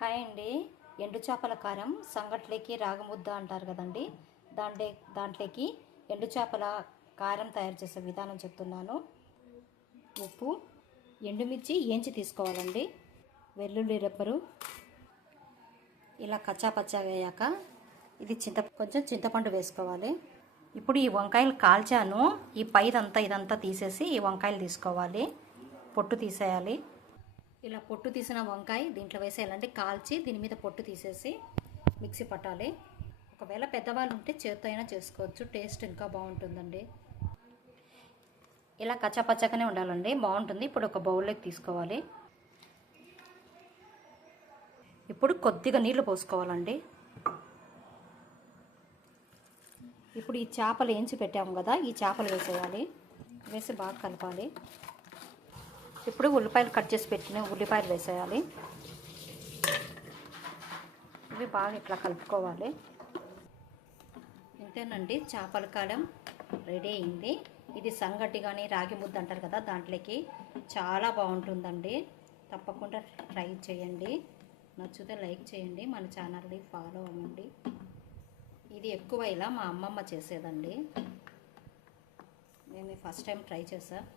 Hi అండి. ఎండు చేపల కారం సంగట్లోకి రాగముద్ద అంటారు కదండి. దాంట్లోకి ఎండు చేపల కారం తయారు చేసే విధానం చెప్తున్నాను. ఉప్పు, ఎండుమిర్చి ఏంచి తీసుకోవాలండి. వెల్లుల్లి రెబ్బరు ఇలా కచ్చా పచ్చా వేయాక ఇది కొంచెం చింతపండు వేసుకోవాలి. ఇప్పుడు ఈ వంకాయలు కాల్చాను. ఈ ఇదంతా తీసేసి ఈ వంకాయలు తీసుకోవాలి. పొట్టు తీసేయాలి. ఇలా పొట్టు తీసిన వంకాయ దీంట్లో వేసేయాలంటే కాల్చి దీని మీద పొట్టు తీసేసి మిక్సీ పట్టాలి. ఒకవేళ పెద్దవాళ్ళు ఉంటే చేత్తో అయినా చేసుకోవచ్చు, టేస్ట్ ఇంకా బాగుంటుందండి. ఇలా కచ్చాపచ్చాగానే ఉండాలండి, బాగుంటుంది. ఇప్పుడు ఒక బౌల్లోకి తీసుకోవాలి. ఇప్పుడు కొద్దిగా నీళ్లు పోసుకోవాలండి. ఇప్పుడు ఈ చేపలు ఏంచి పెట్టాము కదా, ఈ చేపలు వేసేయాలి. వేసి బాగా కలపాలి. ఇప్పుడు ఉల్లిపాయలు కట్ చేసి పెట్టిన ఉల్లిపాయలు వేసేయాలి. ఇవి బాగా ఇట్లా కలుపుకోవాలి. ఇంతేనండి, చేపల కారం రెడీ అయింది. ఇది సంగటి కానీ రాగి ముద్ద అంటారు కదా, దాంట్లోకి చాలా బాగుంటుందండి. తప్పకుండా ట్రై చేయండి. నచ్చితే లైక్ చేయండి, మన ఛానల్ని ఫాలో అవ్వండి. ఇది ఎక్కువ ఇలా మా అమ్మమ్మ చేసేదండి. నేను ఫస్ట్ టైం ట్రై చేశాను.